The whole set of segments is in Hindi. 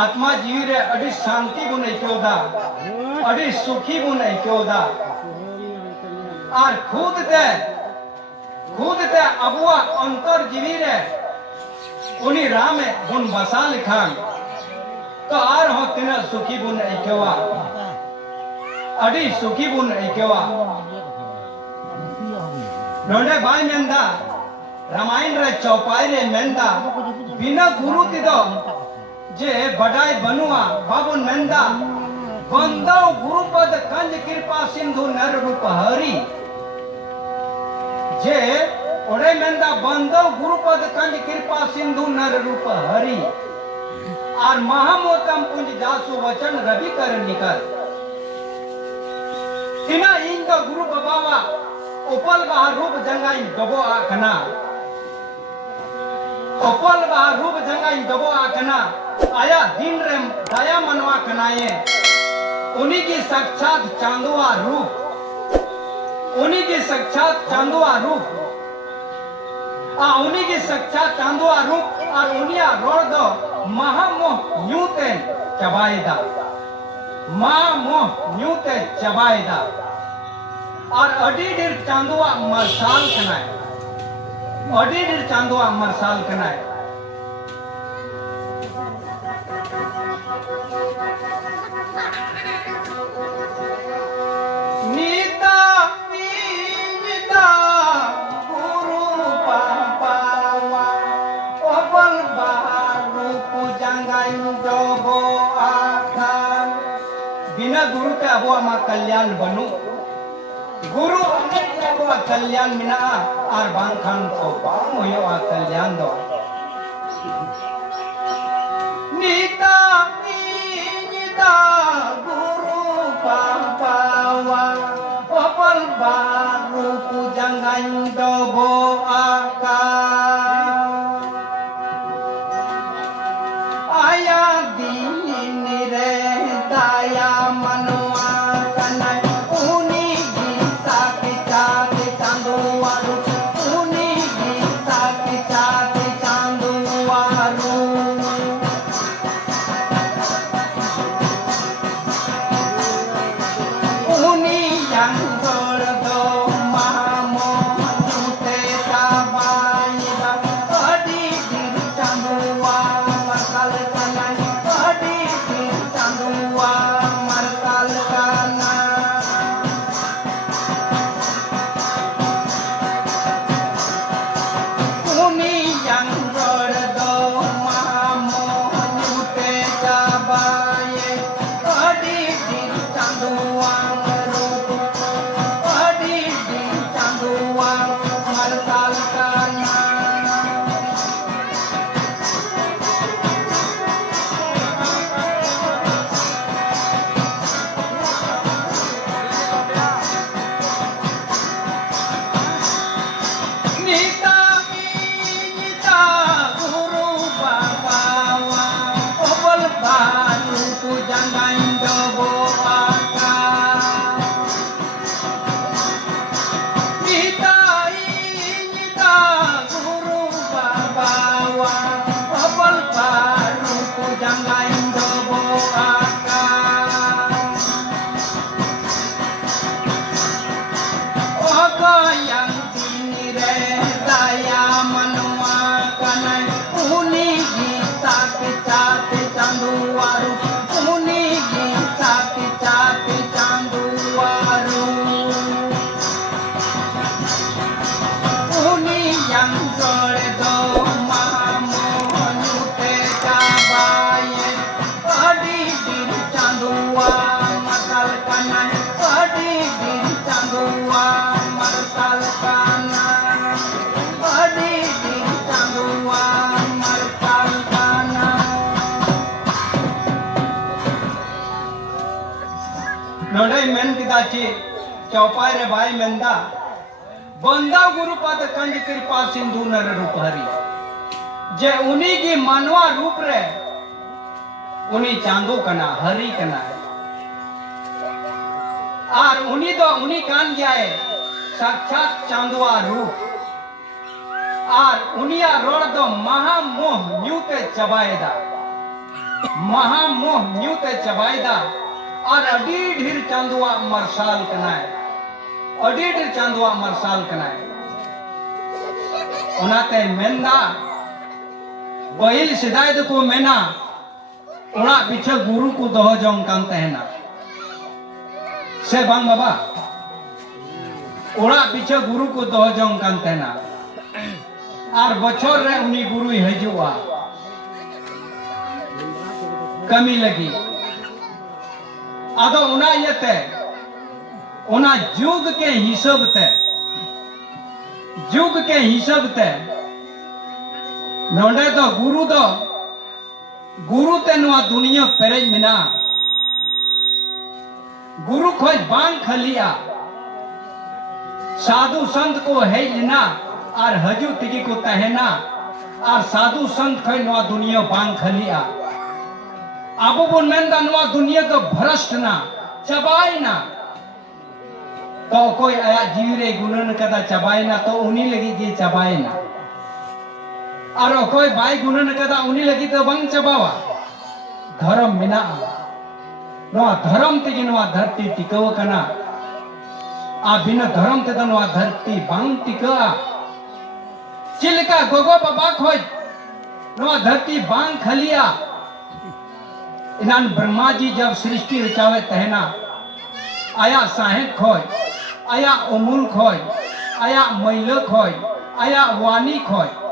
आत्मा जीवी रे अड़ी शांति बुन ऐक्योदा अड़ी सुखी बुन ऐक्योदा और खुद ते अबुआ अंतर जीवी रे उनी राम बुन बसा लिखान तो आर हो तिना सुखी बुन ऐक्योवा अड़ी सुखी बुन ऐक्योवा नोंडे बाय मेंदा रामायण रे चौपाई रे मेंदा बिना गुरु तिदो जे बड़ाई बनुआ बाबुन मेंदा बंदो गुरुपद कंज कृपा सिंधु नर रूप हरि जे ओडे मेंदा बंदो गुरुपद कंज कृपा सिंधु नर रूप हरि और महामोतम पुंज जासु वचन रवि कर निकर तिना इंद गुरु बाबा उपल बहा रूप जंगाई डबो आखना उपल बहा रूप जंगाई डबो आखना आया दिन रे दया मनवा कनाए उन्हीं की साक्षात चांदुआ रूप उन्हीं की साक्षात चांदुआ रूप उन्हीं की साक्षात चांदुआ रूप और उनिया रोड दो महामोह न्यूते चबाईदा महामोह न्यूते चबाईदा और अडीडीर चांदुआ मरसाल कनाए अडीडीर चांदुआ मरसाल कनाए बिना गुरु के अबुआ मा कल्याण बनु गुरु अनेक अबुआ कल्याण मिना आर बांखान को बाम होयो कल्याण दो नीता नीता गुरु पापावा ओपल बारू पुजंगाइन दोबो आका आया दिन रे दया मनवा कनाय उनी गीता के चाँद चांदुआरू उनी गीता के चाँद चांदुआरू उनी यंगोर दो महामोहनुते ताबाईदा अडी दिन चांदुआ मरकाल कनाय अडी दिन चांदुआ मरकाल कना उनी यंगोर दो महामोहनुते ताबाये अडी दिन चांदुआ अडी दिन चांदुआ मरकाल कना नीता नीता गुरु बाबावा ओबल बारू पुजंगाइन डबो आका नीता नीता गुरु बाबावा ओबल बारू पुजंगाइन डबो आका yang tini re daya manwa kanai uni gita kecate canduaru uni gita kecate canduaru uni yang jole do mahamohanyute kabaye adi dir candua masal kanai adi dir candua Merkel काना बड़ी दिन चांदुआ मरकाल काना नोडे मेन किदाची चौपाई रे भाई मेंदा बंदा गुरुपद कंज कृपा सिंधु नर रूप हरि जे उन्हीं की मानवा रूप रे उन्हीं चांदो कना हरि कना और उन्हीं कान गया है साक्षात चांदुआ रूप और उनिया रोड दो महामोह न्यूते चबाएदा महामोह न्यूते चबायदा और अडी ढेर चांदुआ मरसाल कनाए अडी ढेर चांदुआ मरसाल कनाए ओनाते मेंदा पहिल सिदाय को मेना ओड़ा पीछे गुरु को दोह जोंग कान तहना से बांग बाबा ओड़ा पीछे गुरु को दोह जोंग कान तहना और बछर रे उनी गुरु हजुआ कमी लगी आदो उना येते उना जुग के हिसाब ते नोंडे तो गुरु ते नुआ दुनिया पेरेज मिना गुरु खोज बांग खलिया साधु संत को है ना और हजू तिगी को तहना और साधु संत खोज नुआ दुनिया बांग खलिया अब बुन मेंदा नुआ दुनिया तो भ्रष्ट ना चबाई ना तो कोई आया जीवरे गुणन कदा चबाई ना तो उन्हीं लगी जी चबाई ना और कोई बाई गुणन कदा उन्हीं लगी तो बंग चबावा धर्म मिना नवा धर्म तेगी नवा धरती टिकव कना आ बिना धर्म ते नवा धरती बांग टिका चिलका गोगो बाबा खोज नवा धरती बांग खलिया इनान ब्रह्मा जी जब सृष्टि रचावे तहना आया साहेब खोज आया अमूल खोज आया मैल खोज आया वाणी खोज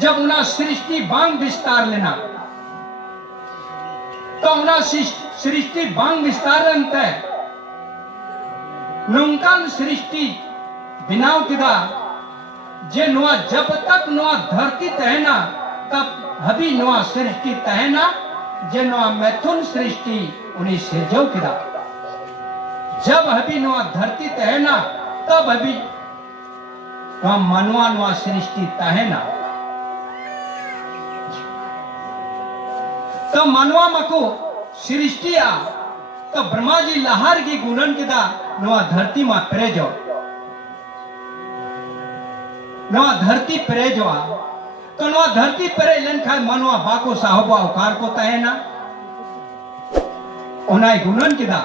जब उना सृष्टि बांग विस्तार लेना तो उना सृष्टि बांग विस्तार अंते नंकान सृष्टि बिनाव किदा जे नुआ जब तक नुआ धरती तहना तब हबी नुआ सृष्टि तहना जे नुआ मैथुन सृष्टि उन्हीं सिरजो किदा जब हबी नुआ धरती तहना तब हबी नुआ मनवा नुआ सृष्टि तहना तो मनवा मको सृष्टि आ तो ब्रह्मा जी लहर की गुणन किदा नुआ धरती मा प्रेजो नुआ धरती प्रेजो आ तो नुआ धरती परे लेनखा मनवा बाको साहबा उकार को तहना उनाई गुणन किदा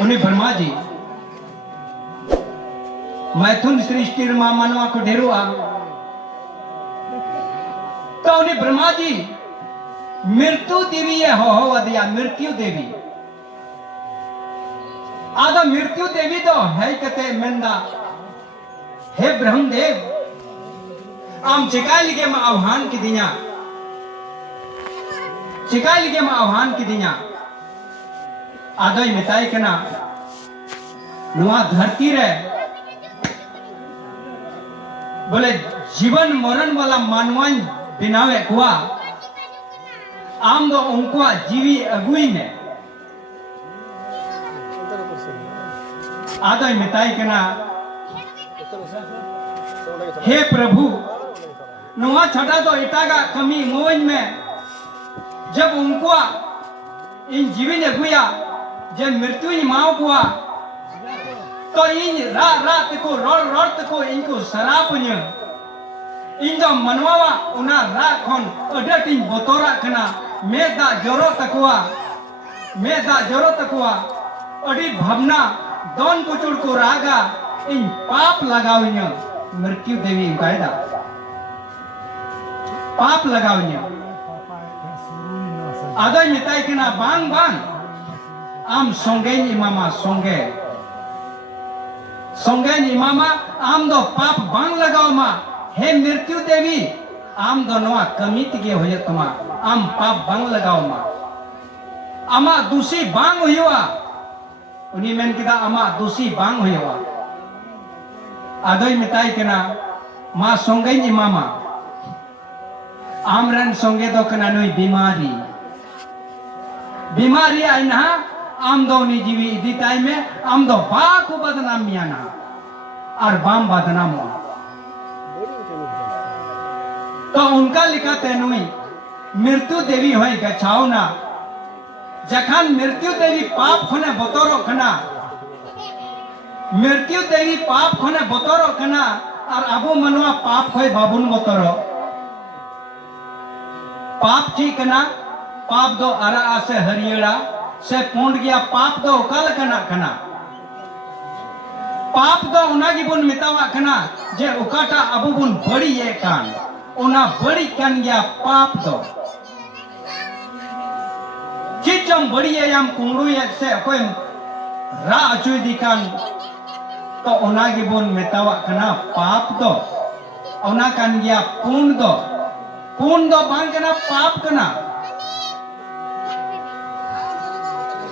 उन्हें ब्रह्मा जी मैथुन सृष्टि मा मनवा को ढेरुआ तो उन्हें ब्रह्मा जी मृत्यु देवी हो दिया मृत्यु देवी आधा मृत्यु देवी तो है कहते मेंदा हे ब्रह्मदेव आम चिकाई लिगे में आह्वान की दिया चिकाई लिगे में आह्वान की दिया आधो ही मिताई के ना नुआ धरती रे बोले जीवन मरण वाला मानवान बिनावे कुआ आम दो उनको जीवी अगुई में आधो ही मिताई के ना हे प्रभु नुआ छटा तो इटागा कमी मोइन में जब उनको इन जीवी ने गुया जब मृत्यु ही माओ कुआ तो इन रात को रोड़ को इनको शराब ने इन जो मनवावा उना राखन अडट इन बोतोरा कना मेदा जोरो तकुआ अडी भावना दोन कुचुड़ को रागा इन पाप लगाविन्य मृत्यु देवी कायदा पाप लगाविन्य आदो मिताई कना बांग आम सोंगे इमामा सोंगे इमामा आम दो पाप बांग लगाओ मा हे मृत्यु देवी आम दो नवा कमी तिगे होय तमा आम पाप बांग लगाओ मा आमा दूसरी बांग हुआ उन्हीं मेन किदा आमा दूसरी बांग हुआ आदोई मिताई कना मा सोंगे इमामा आमरन सोंगे दो कना नुई बीमारी आइना आम दो नी जीवी इदी टाइम में आम दो बाको बदनाम मियाना और बाम बदनाम हो तो उनका लिखा तेनुई मृत्यु देवी होई गछाओ ना जखान मृत्यु देवी पाप खने बतरो खना मृत्यु देवी पाप खने बतरो खना और अबो मनवा पाप खोय बाबुन बतरो पाप ठीक ना पाप दो अरा से हरियरा से पुंड गया पाप दो कल कना पाप दो उना की बुन मितावा कना जे उकाटा अबु बुन बड़ी ये कान उना बड़ी कान गया पाप दो किचम बड़ी ये यम कुंगड़ू ये से कोई रा अचुई दिकान तो उना की बुन मितावा कना पाप दो उना कान गया पुंड दो बांग कना पाप कना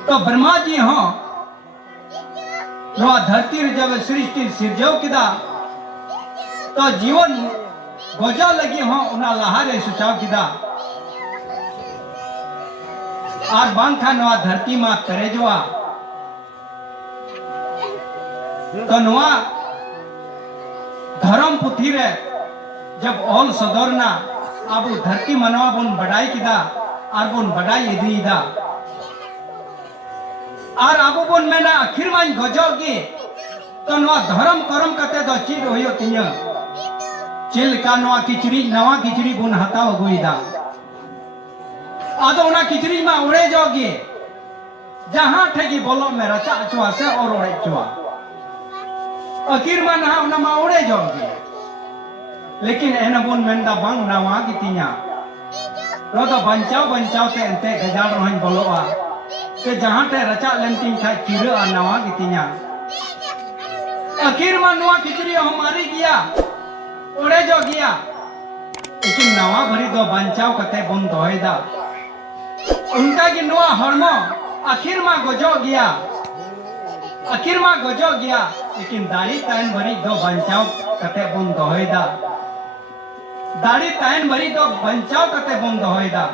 तो ब्रह्मा जी हो नवा धरती रे जब सृष्टि सिरजव किदा तो जीवन गोजा लगी हो उना लहारे सुचाव किदा आर बांखा नवा धरती मा तरेजवा तो नवा धर्म पुथी रे जब ऑल सदरना आबू धरती मनवा बुन बढ़ाई किदा आर बुन बढ़ाई इदीदा आर आबू बुन मेना आखिर मान गजोगी तो नवा धर्म करम कते दो चीज होयो तिया चिलका नवा किचड़ी बुन हताव गुईदा आदो ना किचड़ी मा उड़े जोगी जहां ठेगी बोलो में रचा चुआ से और उड़े चुआ आखिर मान हा उना मा उड़े जोगी लेकिन एना बुन मेंदा बांग नवा कितिया रो तो बंचाव ते अंते गजाड़ रोहन बोलोआ के जहां ते रचा लेंटिंग खा चिरा नवा गितिया आखिर मा नवा किचड़ी हमारी गया उड़े जो गया लेकिन नवा भरी दो बंचाव कते बुन दोयदा उनका की नवा हरमो आखिर मा गजो गया लेकिन दाढ़ी तान भरी दो बंचाव कते बुन दोयदा दाढ़ी तान भरी दो बंचाव कते बुन दोयदा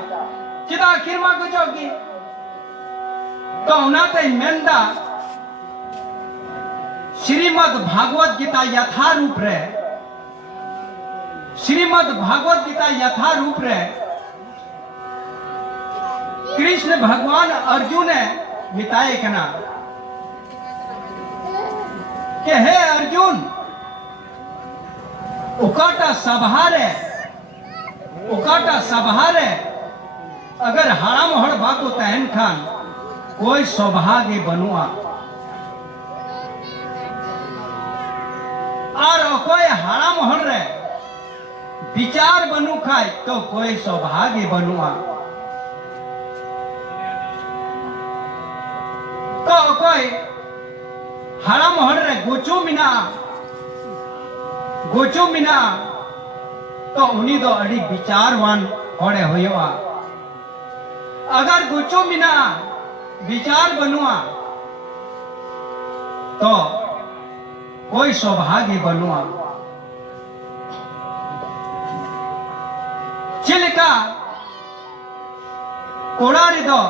चिदा आखिर मा गजो गया तो उनाते मेंदा श्रीमद् भागवत गीता यथा रूप रे कृष्ण भगवान अर्जुन ने बिताए कना के हे अर्जुन उकाटा सभा रे अगर हराम हड़ बाको तहन खान कोई सौभाग्य बनुआ और कोई हराम हर रे विचार बनू खाए तो कोई सौभाग्य बनुआ तो कोई हराम हर रे गोचो मिना तो उनी दो अड़ी विचारवान होड़े होयोआ अगर गोचो मिना विचार बनुआ तो कोई सौभाग्य बनुआ चिलका कोड़ारी दो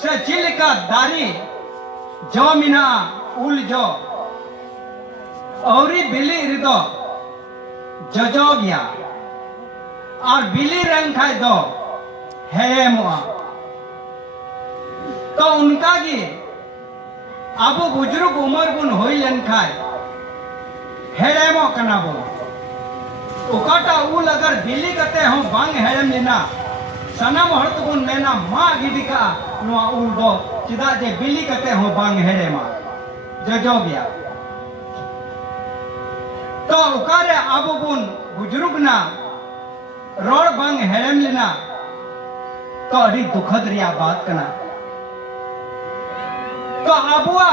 से चिलका दारी जो मिना उल जो औरी बिली रिदो जजो गया और बिली रंग खाए दो है मुआ तो उनका की अब बुजुर्ग उमर बुन होई लन खाए हेड़ेमो कना बो उकाटा उल अगर बिली कते हो बांग हेड़म लेना सनम हर्त बुन मेना मां गिडिका नुआ उल दो चिदा जे बिली कते हो बांग हेड़ेमा जजो गया तो उकारे अब बुन बुजुर्ग ना रोड बांग हेड़म लेना तो अड़ी दुखद रिया बात कना तो अबुआ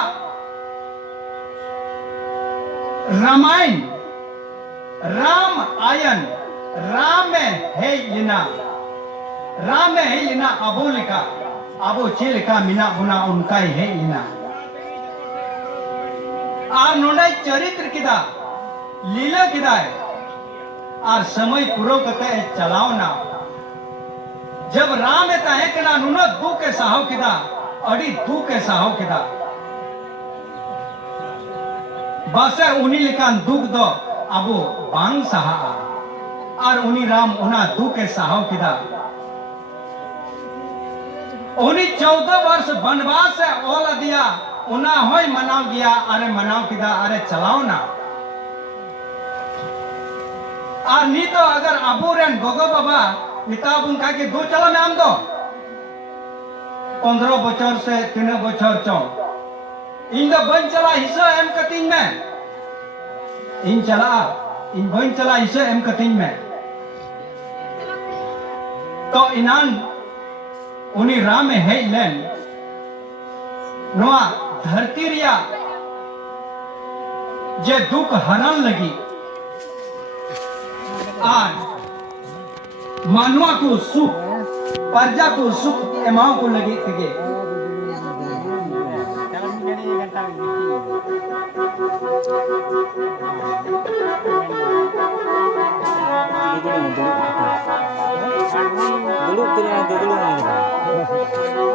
रामायण राम आयन राम में है लिना अबो लिखा अबो चिलका मिना बुना उनका ही है लिना आर नोडे चरित्र किदा लीला किदा है आर समय पूरो कते चलावना जब राम है ताहे कना नुनो दू के साहो किदा अड़ी दू के साहो किदा बसे उनी लिकान दुख दो अबो बांग सहा और उनी राम उना दू के साहो किदा उनी 14 वर्ष वनवास से ओला दिया उना होय मनाव गया अरे मनाव किदा अरे चलाओ ना और नी तो अगर अबू रेन गोगो बाबा मिता बुन का के दो चला में आम दो 15 बचर से 3 बचर चो इन दो बन चला हिस्सा एम कटिंग में इन चला इन बन चला हिस्सा एम कटिंग में तो इनान उन्हीं राम में है लेन नोआ धरती रिया जे दुख हरण लगी आज मानवा को सुख प्रजा को सुख एमाओ को लगी तगे dulu